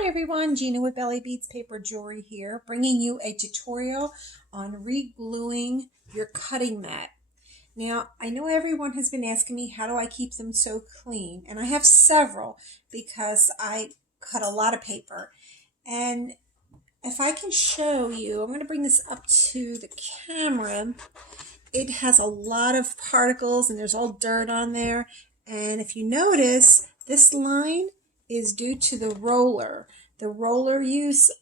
Hi everyone, Gina with Belly Beats Paper Jewelry here, bringing you a tutorial on re-gluing your cutting mat. Now, I know everyone has been asking me how do I keep them so clean, and I have several because I cut a lot of paper. And if I can show you, I'm going to bring this up to the camera. It has a lot of particles and there's all dirt on there. And if you notice, this line is due to the roller. The roller use,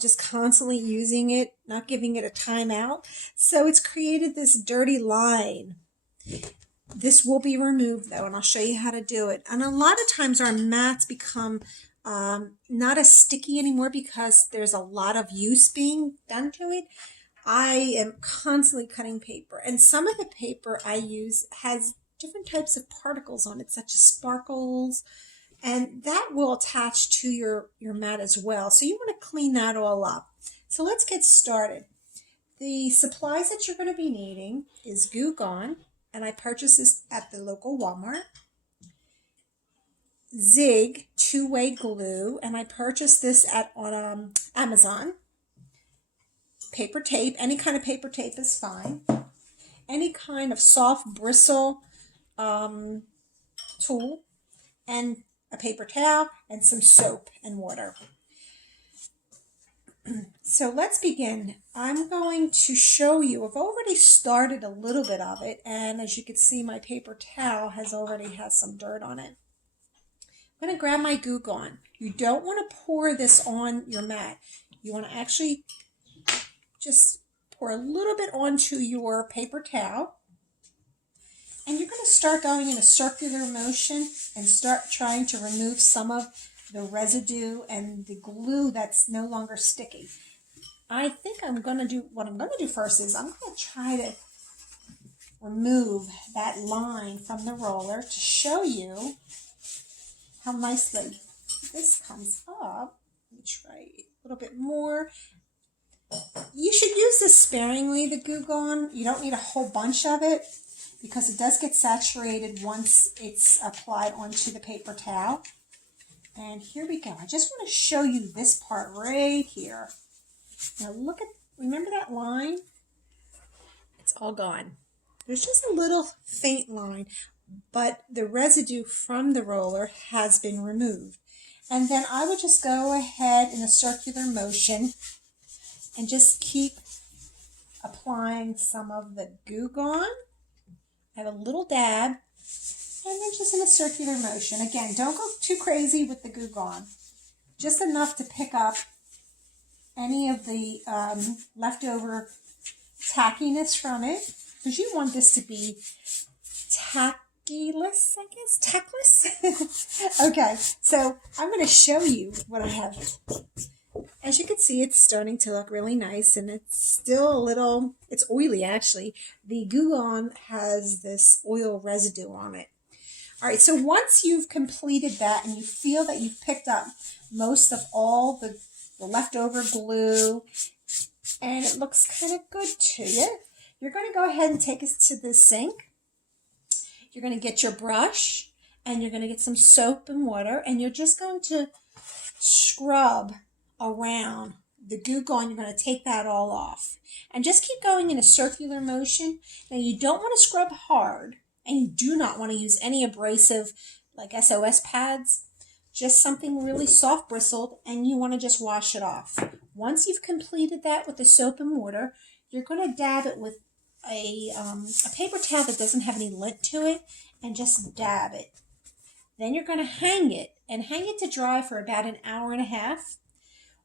just constantly using it, not giving it a timeout. So it's created this dirty line. This will be removed though, and I'll show you how to do it. And a lot of times our mats become not as sticky anymore because there's a lot of use being done to it. I am constantly cutting paper, and some of the paper I use has different types of particles on it, such as sparkles, and that will attach to your mat as well. So you want to clean that all up. So let's get started. The supplies that you're going to be needing is Goo Gone, and I purchased this at the local Walmart. Zig two-way glue, and I purchased this on Amazon. Paper tape, any kind of paper tape is fine. Any kind of soft bristle tool, and a paper towel, and some soap and water. So let's begin. I'm going to show you, I've already started a little bit of it, and as you can see, my paper towel already has some dirt on it. I'm going to grab my Goo Gone. You don't want to pour this on your mat. You want to actually just pour a little bit onto your paper towel, and you're going to start going in a circular motion and start trying to remove some of the residue and the glue that's no longer sticky. I think what I'm going to do first is I'm going to try to remove that line from the roller to show you how nicely this comes up. Let me try a little bit more. You should use this sparingly, the Goo Gone. You don't need a whole bunch of it because it does get saturated once it's applied onto the paper towel. And here we go. I just want to show you this part right here. Now remember that line? It's all gone. There's just a little faint line, but the residue from the roller has been removed. And then I would just go ahead in a circular motion and just keep applying some of the Goo Gone. I have a little dab, and then just in a circular motion. Again, don't go too crazy with the Goo Gone. Just enough to pick up any of the leftover tackiness from it, because you want this to be tackless, I guess, tackless. Okay, so I'm going to show you what I have. As you can see, it's starting to look really nice, and it's still it's oily actually. The Goo Gone has this oil residue on it. All right, so once you've completed that and you feel that you've picked up most of all the leftover glue and it looks kind of good to you, you're going to go ahead and take it to the sink. You're going to get your brush and you're going to get some soap and water, and you're just going to scrub around the Goo Gone. You're going to take that all off and just keep going in a circular motion. Now you don't want to scrub hard, and you do not want to use any abrasive like SOS pads, just something really soft bristled, and you want to just wash it off. Once you've completed that with the soap and water, you're going to dab it with a paper towel that doesn't have any lint to it, and just dab it. Then you're going to hang it to dry for about an hour and a half.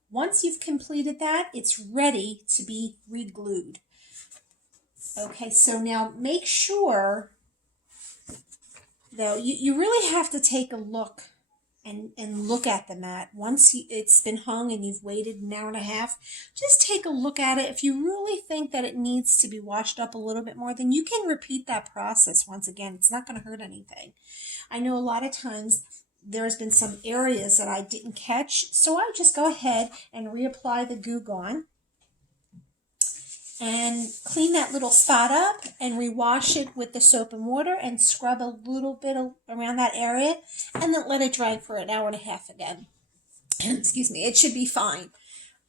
Once you've completed that, it's ready to be re-glued. Okay, so now make sure, though, you really have to take a look and look at the mat. Once it's been hung and you've waited an hour and a half, just take a look at it. If you really think that it needs to be washed up a little bit more, then you can repeat that process once again. It's not going to hurt anything. I know a lot of times there's been some areas that I didn't catch, so I just go ahead and reapply the Goo Gone and clean that little spot up and rewash it with the soap and water and scrub a little bit around that area, and then let it dry for an hour and a half again. Excuse me, it should be fine.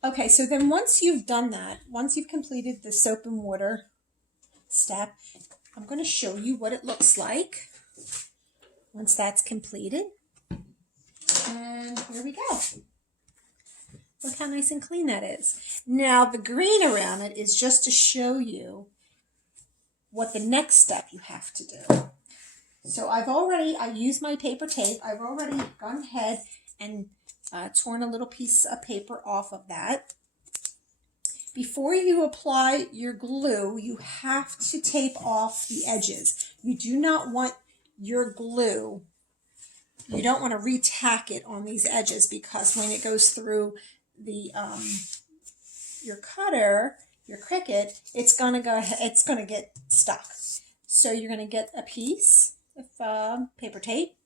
Okay, so then once you've done that, once you've completed the soap and water step, I'm going to show you what it looks like once that's completed. And here we go. Look how nice and clean that is. Now the green around it is just to show you what the next step you have to do. So I used my paper tape. I've already gone ahead and torn a little piece of paper off of that. Before you apply your glue, you have to tape off the edges. You do not want your glue, you don't want to re-tack it on these edges, because when it goes through the your cutter, your Cricut, it's gonna get stuck. So you're gonna get a piece of paper tape,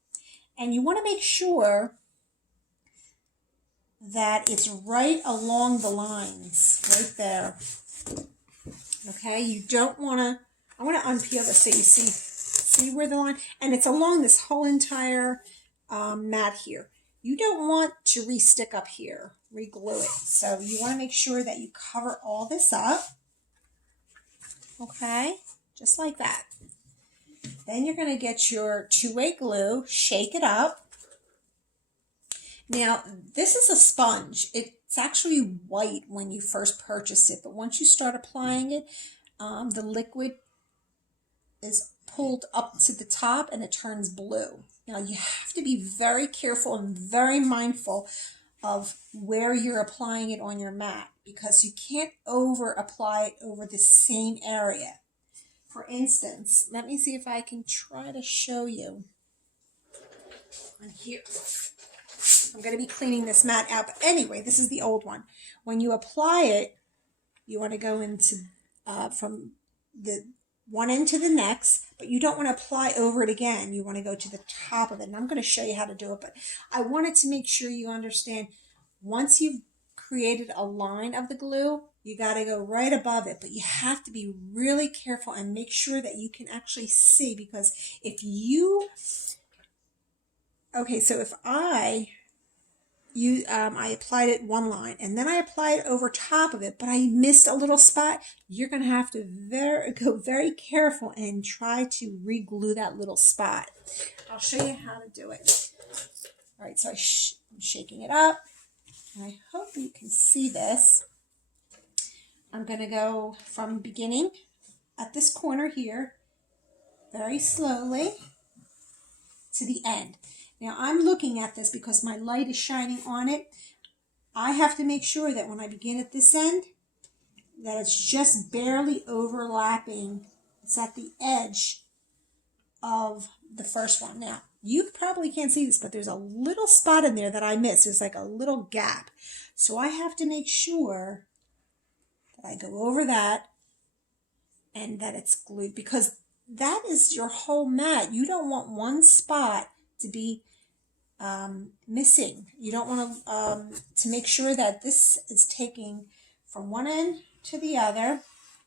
and you want to make sure that it's right along the lines, right there. Okay, you don't want to, I want to unpeel this so you see where the line, and it's along this whole entire mat here. You don't want to re-stick up here, re-glue it. So you want to make sure that you cover all this up. Okay, just like that. Then you're going to get your two-way glue, shake it up. Now, this is a sponge. It's actually white when you first purchase it, but once you start applying it, the liquid is pulled up to the top and it turns blue. Now, you have to be very careful and very mindful of where you're applying it on your mat, because you can't over-apply it over the same area. For instance, let me see if I can try to show you on here. I'm going to be cleaning this mat out, but anyway, this is the old one. When you apply it, you want to go into from the one end to the next, but you don't want to apply over it again. You want to go to the top of it, and I'm going to show you how to do it, but I wanted to make sure you understand, once you've created a line of the glue, you got to go right above it, but you have to be really careful and make sure that you can actually see, because if you, okay, so if I applied it one line and then I applied it over top of it, but I missed a little spot, you're going to have to go very careful and try to re-glue that little spot. I'll show you how to do it. All right, so I'm shaking it up. I hope you can see this. I'm going to go from beginning at this corner here, very slowly, to the end. Now, I'm looking at this because my light is shining on it. I have to make sure that when I begin at this end, that it's just barely overlapping. It's at the edge of the first one. Now, you probably can't see this, but there's a little spot in there that I missed. There's like a little gap. So I have to make sure that I go over that and that it's glued, because that is your whole mat. You don't want one spot to be missing. You don't want to make sure that this is taking from one end to the other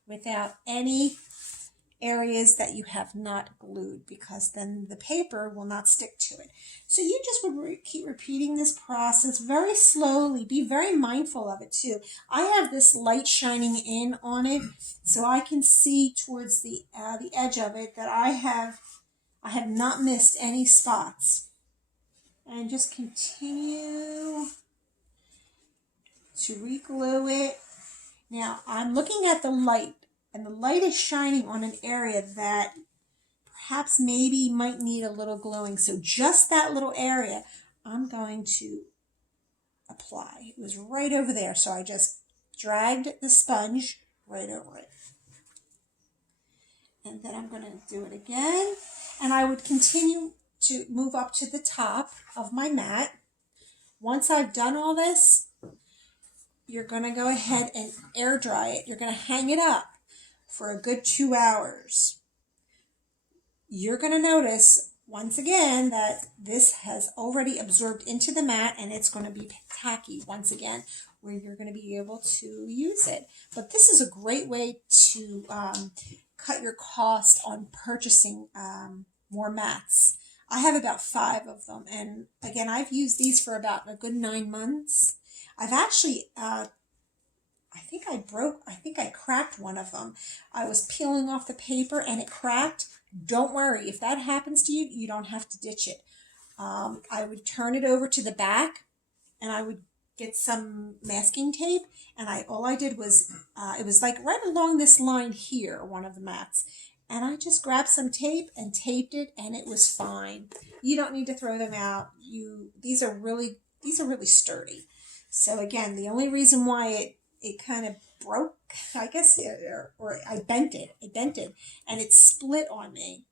without any areas that you have not glued, because then the paper will not stick to it. So you just would keep repeating this process very slowly. Be very mindful of it too. I have this light shining in on it, so I can see towards the edge of it that I have not missed any spots. And just continue to re-glue it. Now, I'm looking at the light, and the light is shining on an area that perhaps maybe might need a little gluing. So just that little area, I'm going to apply. It was right over there, so I just dragged the sponge right over it. And then I'm going to do it again, and I would continue to move up to the top of my mat. Once I've done all this, you're going to go ahead and air dry it. You're going to hang it up for a good 2 hours. You're going to notice, once again, that this has already absorbed into the mat, and it's going to be tacky once again, where you're going to be able to use it. But this is a great way to cut your cost on purchasing more mats. I have about 5 of them, and again, I've used these for about a good 9 months. I've actually, I think I cracked one of them. I was peeling off the paper and it cracked. Don't worry, if that happens to you, you don't have to ditch it. I would turn it over to the back, and I would get some masking tape, and all I did was, it was like right along this line here, one of the mats, and I just grabbed some tape and taped it, and it was fine. You don't need to throw them out. These are really sturdy. So again, the only reason why it kind of broke, I guess, or I bent it, and it split on me.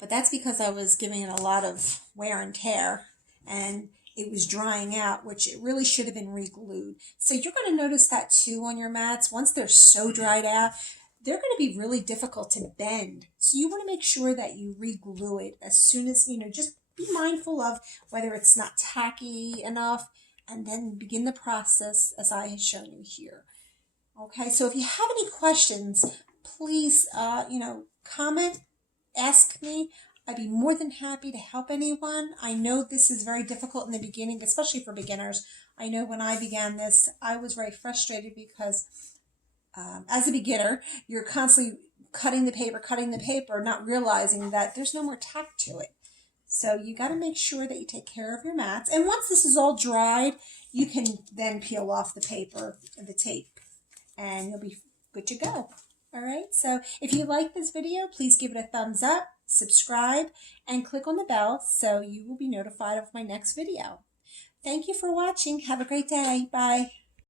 But that's because I was giving it a lot of wear and tear, and it was drying out, which it really should have been re-glued. So you're going to notice that too on your mats. Once they're so dried out, they're going to be really difficult to bend. So you want to make sure that you re-glue it as soon as, just be mindful of whether it's not tacky enough, and then begin the process as I have shown you here. Okay, so if you have any questions, please, comment, ask me. I'd be more than happy to help anyone. I know this is very difficult in the beginning, especially for beginners. I know when I began this, I was very frustrated because as a beginner, you're constantly cutting the paper, not realizing that there's no more tack to it. So you got to make sure that you take care of your mats. And once this is all dried, you can then peel off the paper and the tape, and you'll be good to go. All right, so if you like this video, please give it a thumbs up, subscribe, and click on the bell so you will be notified of my next video. Thank you for watching. Have a great day. Bye.